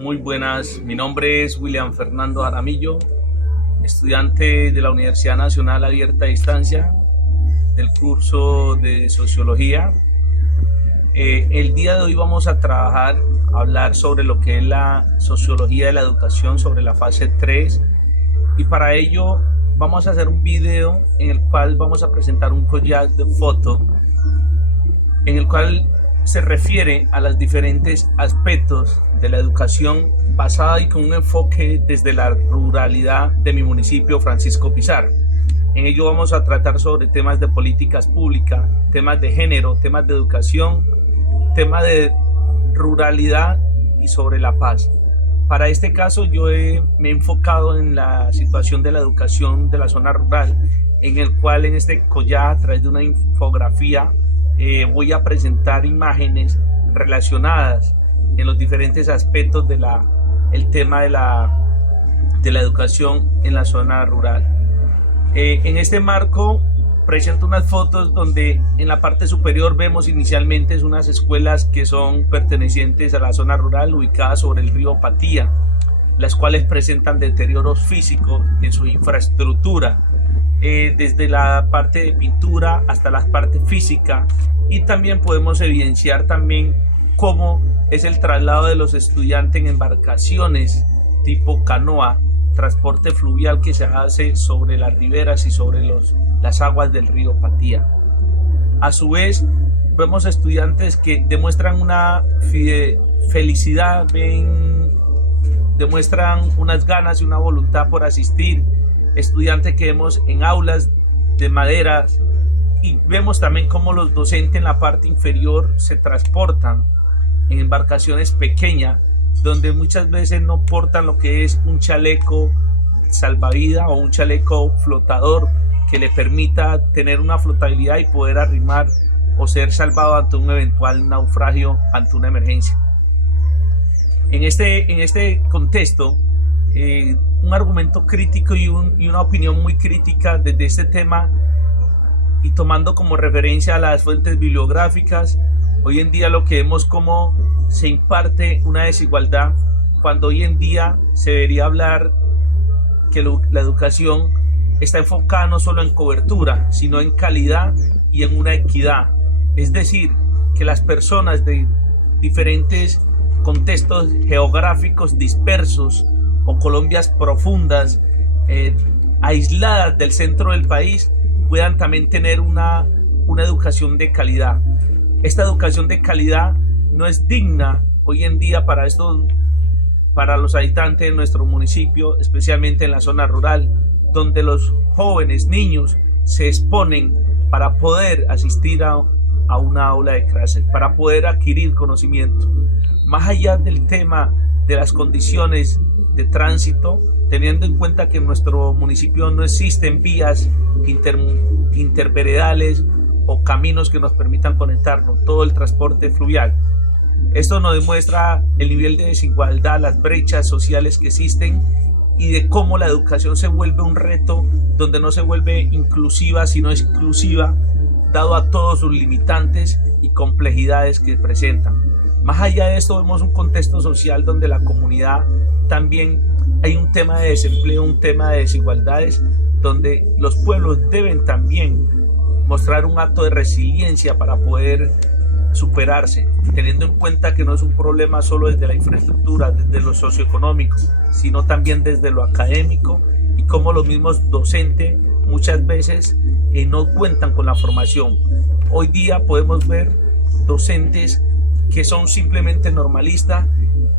Muy buenas, mi nombre es William Fernando Jaramillo, estudiante de la Universidad Nacional Abierta a Distancia del curso de Sociología. El día de hoy vamos a hablar sobre lo que es la sociología de la educación, sobre la fase 3, y para ello vamos a hacer un video en el cual vamos a presentar un collage de fotos en el cual se refiere a los diferentes aspectos de la educación basada y con un enfoque desde la ruralidad de mi municipio, Francisco Pizarro. En ello vamos a tratar sobre temas de políticas públicas, temas de género, temas de educación, temas de ruralidad y sobre la paz. Para este caso me he enfocado en la situación de la educación de la zona rural, en el cual en este collage, a través de una infografía, voy a presentar imágenes relacionadas en los diferentes aspectos del tema de la educación en la zona rural. En este marco presento unas fotos donde en la parte superior vemos inicialmente unas escuelas que son pertenecientes a la zona rural ubicadas sobre el río Patía, las cuales presentan deterioros físicos en su infraestructura, desde la parte de pintura hasta la parte física, y también podemos evidenciar también cómo es el traslado de los estudiantes en embarcaciones tipo canoa, transporte fluvial que se hace sobre las riberas y sobre las aguas del río Patía. A su vez, vemos estudiantes que demuestran una felicidad, demuestran unas ganas y una voluntad por asistir, estudiantes que vemos en aulas de madera, y vemos también cómo los docentes en la parte inferior se transportan en embarcaciones pequeñas, donde muchas veces no portan lo que es un chaleco salvavidas o un chaleco flotador que le permita tener una flotabilidad y poder arrimar o ser salvado ante un eventual naufragio, ante una emergencia. En este contexto, un argumento crítico y una opinión muy crítica desde este tema, y tomando como referencia a las fuentes bibliográficas, hoy en día lo que vemos como se imparte una desigualdad, cuando hoy en día se debería hablar que la educación está enfocada no solo en cobertura, sino en calidad y en una equidad. Es decir, que las personas de diferentes contextos geográficos dispersos o colonias profundas, aisladas del centro del país, puedan también tener una educación de calidad. Esta educación de calidad no es digna hoy en día para los habitantes de nuestro municipio, especialmente en la zona rural, donde los jóvenes, niños, se exponen para poder asistir a una aula de clase, para poder adquirir conocimiento. Más allá del tema de las condiciones de tránsito, teniendo en cuenta que en nuestro municipio no existen vías interveredales o caminos que nos permitan conectarnos, todo el transporte fluvial. Esto nos demuestra el nivel de desigualdad, las brechas sociales que existen, y de cómo la educación se vuelve un reto donde no se vuelve inclusiva sino exclusiva, dado a todos sus limitantes y complejidades que presentan. Más allá de esto, vemos un contexto social donde la comunidad también hay un tema de desempleo, un tema de desigualdades, donde los pueblos deben también mostrar un acto de resiliencia para poder superarse, teniendo en cuenta que no es un problema solo desde la infraestructura, desde lo socioeconómico, sino también desde lo académico, y cómo los mismos docentes muchas veces no cuentan con la formación. Hoy día podemos ver docentes que son simplemente normalistas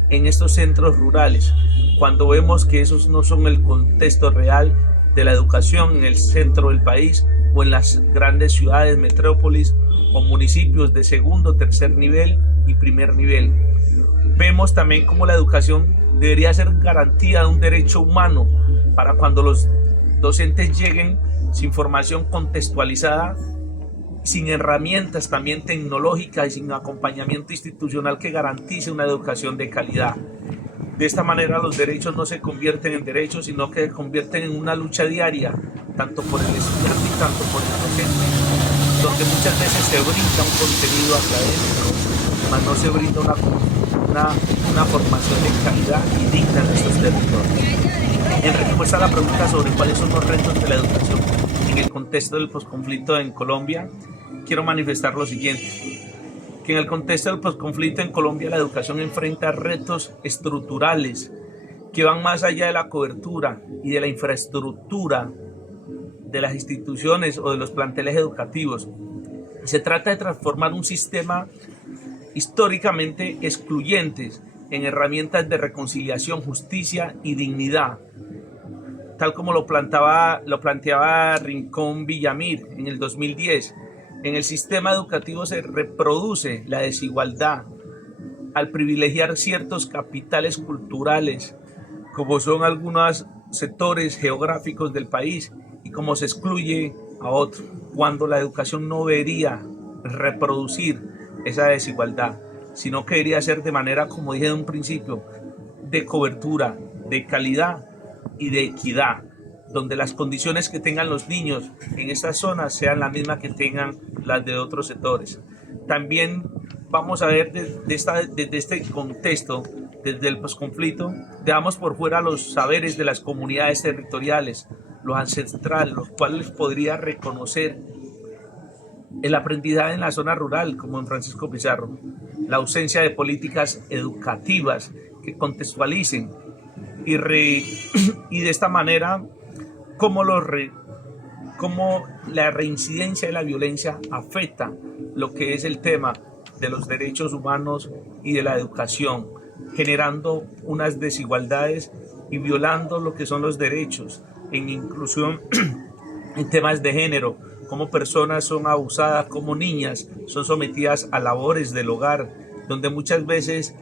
en estos centros rurales, cuando vemos que esos no son el contexto real de la educación en el centro del país o en las grandes ciudades, metrópolis o municipios de segundo, tercer nivel y primer nivel. Vemos también cómo la educación debería ser garantía de un derecho humano, para cuando los docentes lleguen sin formación contextualizada, sin herramientas también tecnológicas y sin acompañamiento institucional que garantice una educación de calidad. De esta manera los derechos no se convierten en derechos, sino que se convierten en una lucha diaria, tanto por el estudiante y tanto por el docente, donde muchas veces se brinda un contenido académico, mas no se brinda una formación de calidad y digna en estos territorios. En respuesta a la pregunta sobre cuáles son los retos de la educación en el contexto del posconflicto en Colombia, quiero manifestar lo siguiente: que en el contexto del posconflicto en Colombia la educación enfrenta retos estructurales que van más allá de la cobertura y de la infraestructura de las instituciones o de los planteles educativos. Se trata de transformar un sistema históricamente excluyente en herramientas de reconciliación, justicia y dignidad, tal como lo planteaba Rincón Villamil en el 2010. En el sistema educativo se reproduce la desigualdad al privilegiar ciertos capitales culturales, como son algunos sectores geográficos del país, y como se excluye a otros, cuando la educación no debería reproducir esa desigualdad, sino que debería ser de manera, como dije en un principio, de cobertura, de calidad y de equidad, donde las condiciones que tengan los niños en estas zonas sean las mismas que tengan las de otros sectores. También vamos a ver desde este contexto, desde el posconflicto, dejamos por fuera los saberes de las comunidades territoriales, los ancestrales, los cuales podría reconocer el aprendizaje en la zona rural, como en Francisco Pizarro, la ausencia de políticas educativas que contextualicen y de esta manera cómo la reincidencia de la violencia afecta lo que es el tema de los derechos humanos y de la educación, generando unas desigualdades y violando lo que son los derechos en inclusión en temas de género, cómo personas son abusadas, como niñas son sometidas a labores del hogar, donde muchas veces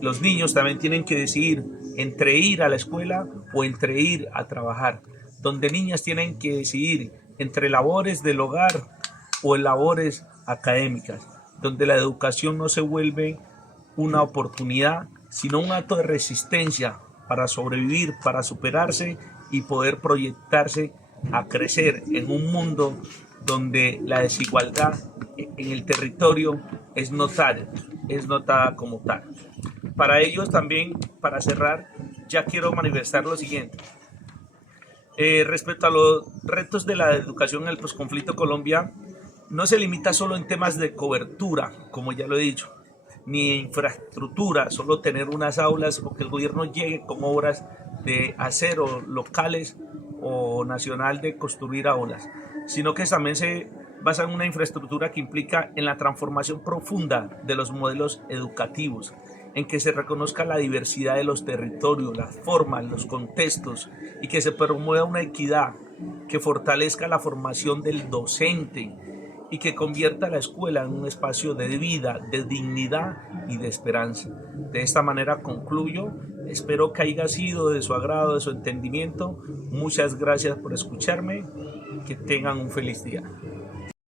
los niños también tienen que decidir entre ir a la escuela o entre ir a trabajar, donde niñas tienen que decidir entre labores del hogar o labores académicas, donde la educación no se vuelve una oportunidad, sino un acto de resistencia para sobrevivir, para superarse y poder proyectarse a crecer en un mundo donde la desigualdad en el territorio es notada como tal. Para ellos también, para cerrar, ya quiero manifestar lo siguiente. Respecto a los retos de la educación en el posconflicto Colombia, no se limita solo en temas de cobertura, como ya lo he dicho, ni infraestructura, solo tener unas aulas o que el gobierno llegue con obras de acero locales o nacional de construir aulas, sino que también se basa en una infraestructura que implica en la transformación profunda de los modelos educativos, en que se reconozca la diversidad de los territorios, las formas, los contextos, y que se promueva una equidad que fortalezca la formación del docente y que convierta a la escuela en un espacio de vida, de dignidad y de esperanza. De esta manera concluyo. Espero que haya sido de su agrado, de su entendimiento. Muchas gracias por escucharme. Que tengan un feliz día.